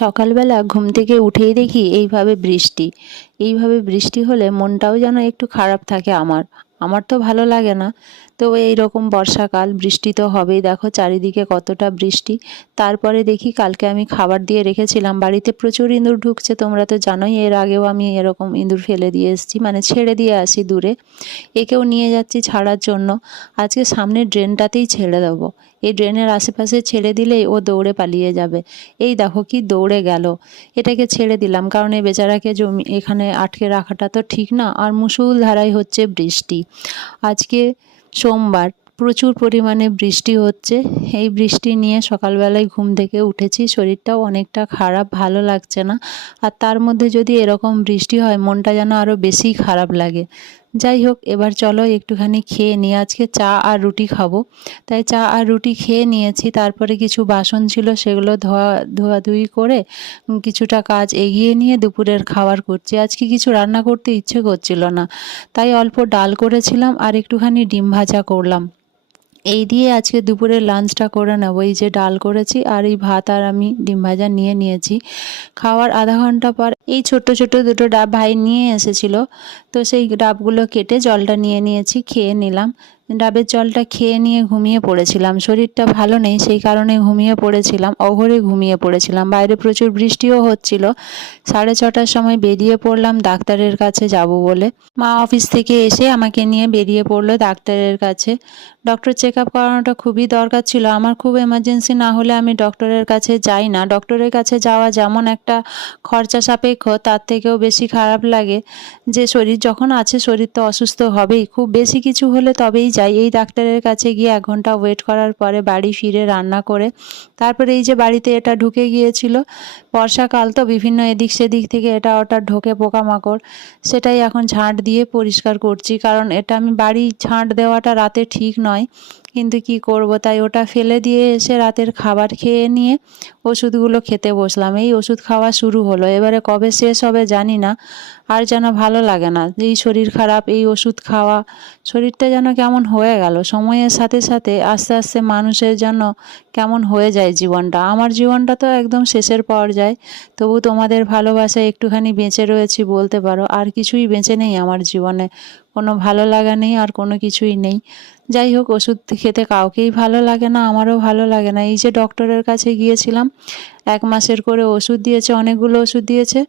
সকালবেলা ঘুম থেকে উঠেই দেখি এইভাবে বৃষ্টি হলে মনটাও যেন একটু খারাপ থাকে আমার তো ভালো লাগে না। তো এই রকম বর্ষাকাল, বৃষ্টি তো হবেই, দেখো চারিদিকে কতটা বৃষ্টি। তারপরে দেখি কালকে আমি খাবার দিয়ে রেখেছিলাম, বাড়িতে প্রচুর ইঁদুর ঢুকছে, তোমরা তো জানোই, এর আগেও আমি এরকম ইঁদুর ফেলে দিয়ে এসেছি, মানে ছেড়ে দিয়ে আসি দূরে। একেও নিয়ে যাচ্ছি ছাড়ার জন্য। আজকে সামনের ড্রেনটাতেই ছেড়ে দেবো, এই ড্রেনের আশেপাশে ছেড়ে দিলেই ও দৌড়ে পালিয়ে যাবে। এই দেখো কি দৌড়ে গেল। এটাকে ছেড়ে দিলাম, কারণ এই বেচারাকে এখানে আটকে রাখাটা তো ঠিক না। আর মুষলধারায় হচ্ছে বৃষ্টি। আজকে সোমবার, প্রচুর পরিমাণে বৃষ্টি হচ্ছে। এই বৃষ্টি নিয়ে সকালবেলায় ঘুম থেকে উঠেছি, শরীরটাও অনেকটা খারাপ, ভালো লাগছে না। আর তার মধ্যে যদি এরকম বৃষ্টি হয়, মনটা যেন আরও বেশি খারাপ লাগে। যাই হোক, এবার চলো একটুখানি খেয়ে নিই। আজকে চা আর রুটি খাবো, তাই চা আর রুটি খেয়ে নিয়েছি। তারপরে কিছু বাসন ছিল, সেগুলো ধোয়াধুয়ি করে কিছুটা কাজ এগিয়ে নিয়ে দুপুরের খাবার করছি। আজকে কিছু রান্না করতে ইচ্ছে করছিল না, তাই অল্প ডাল করেছিলাম আর একটুখানি ডিম ভাজা করলাম। এই দিয়ে আজকে দুপুরের লাঞ্চটা করে নেব। এই যে ডাল করেছি আর এই ভাত আর আমি ডিম ভাজা নিয়ে নিয়েছি। খাওয়ার আধা ঘন্টা পর এই ছোট্ট ছোট্ট দুটো ডাব ভাই নিয়ে এসেছিল, তো সেই ডাবগুলো কেটে জলটা নিয়ে নিয়েছি, খেয়ে নিলাম। ডাবের জলটা খেয়ে নিয়ে ঘুমিয়ে পড়েছিলাম, শরীরটা ভালো নেই, সেই কারণে ঘুমিয়ে পড়েছিলাম, অঘরে ঘুমিয়ে পড়েছিলাম। বাইরে প্রচুর বৃষ্টিও হচ্ছিল। 6:30টার সময় বেরিয়ে পড়লাম ডাক্তারের কাছে যাব বলে। মা অফিস থেকে এসে আমাকে নিয়ে বেরিয়ে পড়লো ডাক্তারের কাছে। ডক্টর চেক আপ করানোটা খুবই দরকার ছিল আমার, খুব এমার্জেন্সি না হলে আমি ডক্টরের কাছে যাই না। ডক্টরের কাছে যাওয়া যেমন একটা খরচা সাপেক্ষ, তার থেকেও বেশি খারাপ লাগে যে শরীর যখন আছে, শরীর তো অসুস্থ হবেই, খুব বেশি কিছু হলে তবেই যাই। এই ডাক্তারের কাছে গিয়ে 1 ঘন্টা ওয়েট করার পরে বাড়ি ফিরে রান্না করে তারপরে এই যে বাড়িতে এটা ঢুকে গিয়েছিল। বর্ষাকাল তো বিভিন্ন এদিক সেদিক থেকে এটা ওটা ঢোকে পোকামাকড়, সেটাই এখন ঝাঁট দিয়ে পরিষ্কার করছি, কারণ এটা আমি বাড়ি ঝাঁট দেওয়াটা রাতে ঠিক নয়, কিন্তু কি করব, তাই ওটা ফেলে দিয়ে এসে রাতের খাবার খেয়ে নিয়ে ওষুধগুলো খেতে বসলাম। এই ওষুধ খাওয়া শুরু হলো, এবারে কবে শেষ হবে জানি না। আর যেন ভালো লাগে না, এই শরীর খারাপ, এই ওষুধ খাওয়া, শরীরটা যেন কেমন হয়ে গেল। সময়ের সাথে সাথে আস্তে আস্তে মানুষের যেন কেমন হয়ে যায় জীবনটা। আমার জীবনটা তো একদম শেষের পর্যায়ে, তবু তোমাদের ভালোবাসায় একটুখানি বেঁচে রয়েছি বলতে পারো। আর কিছুই বেঁচে নেই আমার জীবনে, কোনো ভালো লাগা নেই আর কোনো কিছুই নেই। যাই হোক, ওষুধ খেতে কাউকেই ভালো লাগে না, আমারও ভালো লাগে না। এই যে ডক্টরের কাছে গিয়েছিলাম, 1 মাসের করে ওষুধ দিয়েছে, অনেকগুলো ওষুধ দিয়েছে।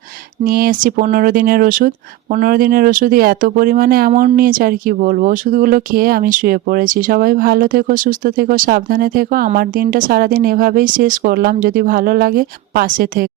নিয়ে এসেছি 15 দিনের ওষুধ। 15 দিনের ওষুধই এত পরিমাণে অ্যামাউন্ট নিয়েছে, আর কি বলবো। ওষুধগুলো খেয়ে আমি শুয়ে পড়েছি। সবাই ভালো থেকো, সুস্থ থেকো, সাবধানে থেকো। আমার দিনটা সারাদিন এভাবেই শেষ করলাম। যদি ভালো লাগে পাশে থেকো।